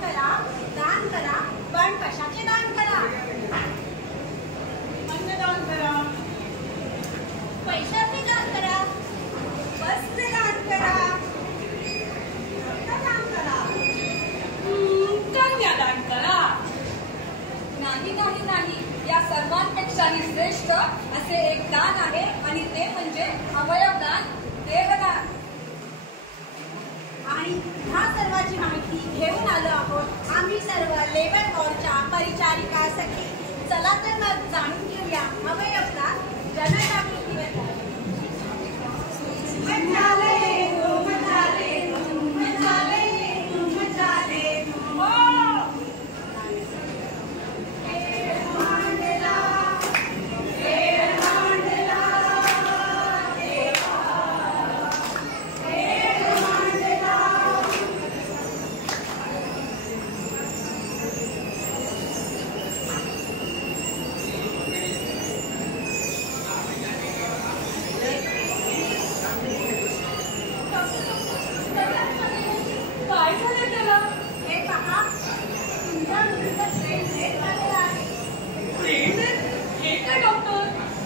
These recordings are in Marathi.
करा, पण कशाचे दान करा? अन्नदान करा, पैशाचे दान करा, वस्त्र दान करा, दान करा, कन्यादान करा. नाही नाही नाही, या सर्वांपेक्षाही श्रेष्ठ असे एक दान आहे आणि ते म्हणजे अवयवदान, देहदान. आणि ह्या सर्वाची माहिती घेऊन आलो आहोत आम्ही सर्व लेबर वॉर्डच्या परिचारिका सखी. चला तर मग जाणून घेऊया अवयवदान जनजागृती.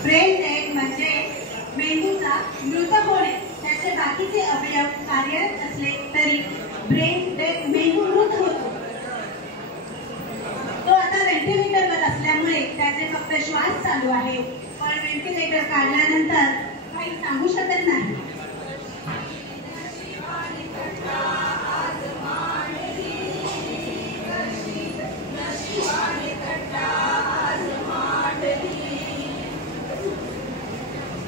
ब्रेन डेड म्हणजे मेंदूचा मृत होणे. त्याचे बाकीचे अवयव कार्यरत असले तरी ब्रेन डेड मेंदू मृत होतो. तो आता व्हेंटिलेटरवर असल्यामुळे त्याचे फक्त श्वास चालू आहे, पण व्हेंटिलेटर काढल्यानंतर काही सांगू शकत नाही.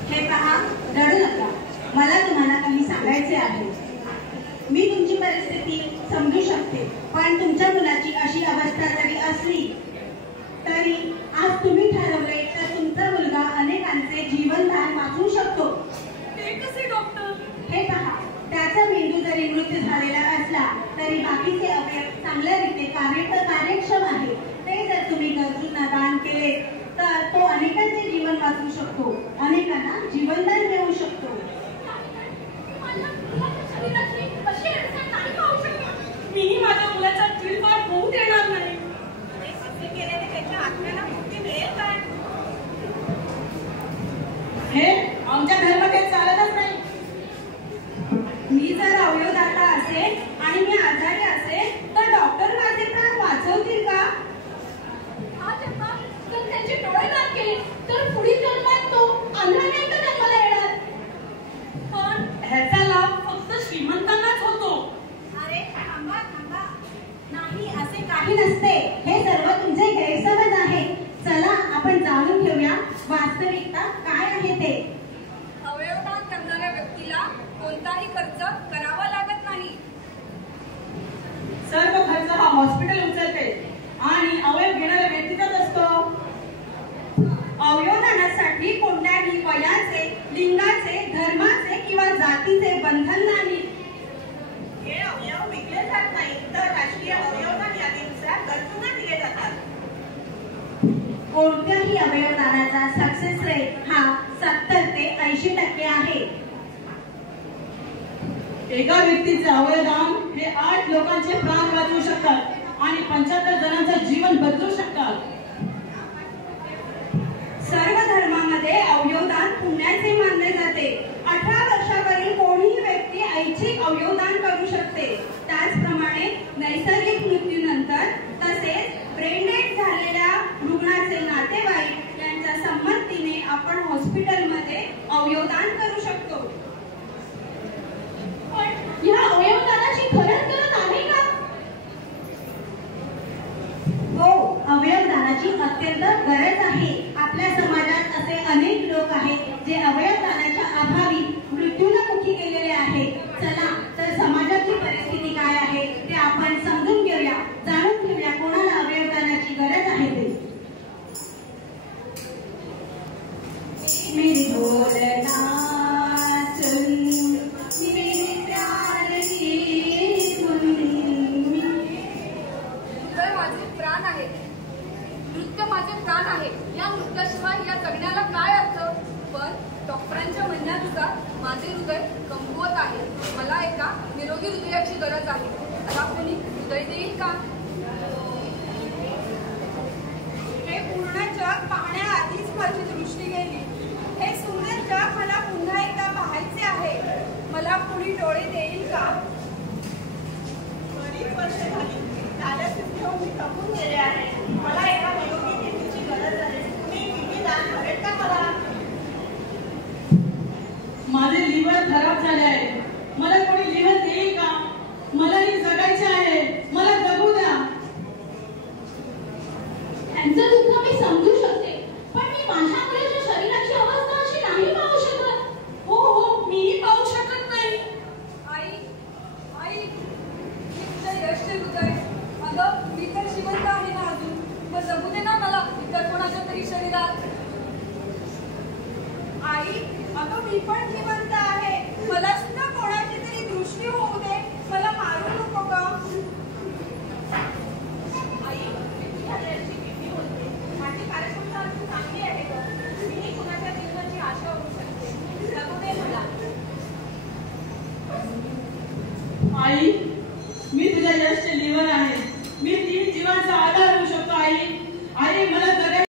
हे पहा, रडू नका. मला तुम्हाला काही सांगायचे आहे. मी तुमची परिस्थिती समजू शकते, पण तुमच्या मुलाची अशी अवस्था जरी असली तरी आज तुम्ही ठरवले तर तुमचा मुलगा अनेकांचे जीवनदान वाचवू शकतो. ते कसे डॉक्टर? हे पहा, त्याचा मेंदू जरी मृत्यू झालेला असला तरी बाकीचे अवयव चांगल्या रीते कार्यक्षम आहे. ते जर तुम्ही गरजूंना दान केले तर तो अनेकांचे जीवन वाचवू शकतो, अनेकांना जीवनदान देऊ शकतो. मीही माझ्या मुलाचा जीवपाठ होऊ देणार नाही. असे केल्याने त्याच्या आत्म्याला मुक्ती मिळेल काय? हे आमच्या धर्मात चालतच नाही. मी जर अवयवदाता असेल आणि मी आजारी असेल तर डॉक्टर माझे प्राण वाचवतील का? तर त्यांचे डोळे दान केले तर पुढील जन्मात तो आंधळा नाही का जन्माला येणार? पण ह्याचा लाभ फक्त श्रीमंतांनाच होतो. अरे थांबा, नाही असे काही नसते. हे सर्व तुमचे गैरसमज आहे. चला आपण जाणून घेऊया वास्तविकता काय आहे ते. अवयवदान करणाऱ्या व्यक्तीला कोणताही खर्च करावा लागत नाही. सर्व खर्च हा हॉस्पिटल उचलते आणि अवयव घेणाऱ्या व्यक्तीचाच असतो. अवयवदानासाठी कोणत्याही वयाचे, लिंगाचे, धर्माचे किंवा जातीचे बंधन नाही. हे अवयव विकले जात नाही, तर राष्ट्रीय अवयवदान यादीनुसार गरजूंना दिले जातात. कोणत्याही अवयवदानाचा सक्सेस रेट हा 70 ते 80% आहे. एका व्यक्तीचे अवयवदान हे 8 लोकांचे प्राण वाचवू शकतात आणि 75 जणांचे जीवन बदलू शकतात. सर्व धर्मामध्ये अवयवदान पुण्याचे मानले जाते. 18 वर्षावरील कोणीही व्यक्ती ऐच्छिक अवयवदान करू शकते. त्याचप्रमाणे नैसर्गिक मृत्यूनंतर तसेच ब्रेन डेड झालेल्या रुग्णाचे नातेवाईक यांच्या संमतीने आपण हॉस्पिटलमध्ये अवयवदान करू शकतो. पण या अवयवदानाची खरंच गरज आहे का? हो, अवयवदानाची अत्यंत गरज आहे. आपल्या समाजात असे अनेक लोक आहेत जे अवयवदानाच्या अभावी मृत्यूला मुखी गेलेले आहेत. चला तर समाजाची परिस्थिती काय आहे ते आपण समजून घेऊया, जाणून घेऊया कोणाला अवयवदानाची गरज आहे ते. मेरी बोलना सुन, मेरे प्यार की धुन. हृदय माझे प्राण आहे, नृत्य माझे प्राण आहे. या नृत्याशिवाय या जगण्याला काय अर्थ? पण डॉक्टरांच्या म्हणण्यानुसार माझे हृदय कमकुवत आहे. मला एका निरोगी हृदयाची गरज आहे. मला कोणी हृदय देईल का? हे पूर्ण जग पाहण्याआधीच माझी दृष्टी गेली. हे सुंदर जग मला पुन्हा एकदा पाहायचे आहे. मला कुणी डोळे देईल का? बरीच वर्ष झाली चालत घेऊन मी थकून गेले आहे. मला एका निरोगी टीव्हीची गरज आहे. तुम्ही टीव्ही दान करेल का मला? माझे लिव्हर खराब झाले आहे. मला कोणी लिव्हर देईल का? मलाही जगायचे आहे. मला जगू द्या. त्यांचं दुःख मी समजू शकते, पण मी माझ्या मुलाच्या शरीराची अवस्था अशी नाही पाहू शकत. हो हो, मीही पाहू शकत नाही. आई आई, मी तुझ्या यशचे हृदय. अगं, मी तर जिवंत आहे ना अजून. मग जगू दे ना मला इतर कोणाच्या तरी शरीरात. आई, अगं मी पण जिवंत आहे. मला सुद्धा कोणाची तरी दृष्टी होऊ दे. मला मारू नको का? आई, मी तुझ्या घरची टीव्ही बोलते. माझी कार्यक्षमता अजून चांगली आहे का? मीही कुणाच्या जीवनाची आशा होऊ शकते. जगू दे मला. आई,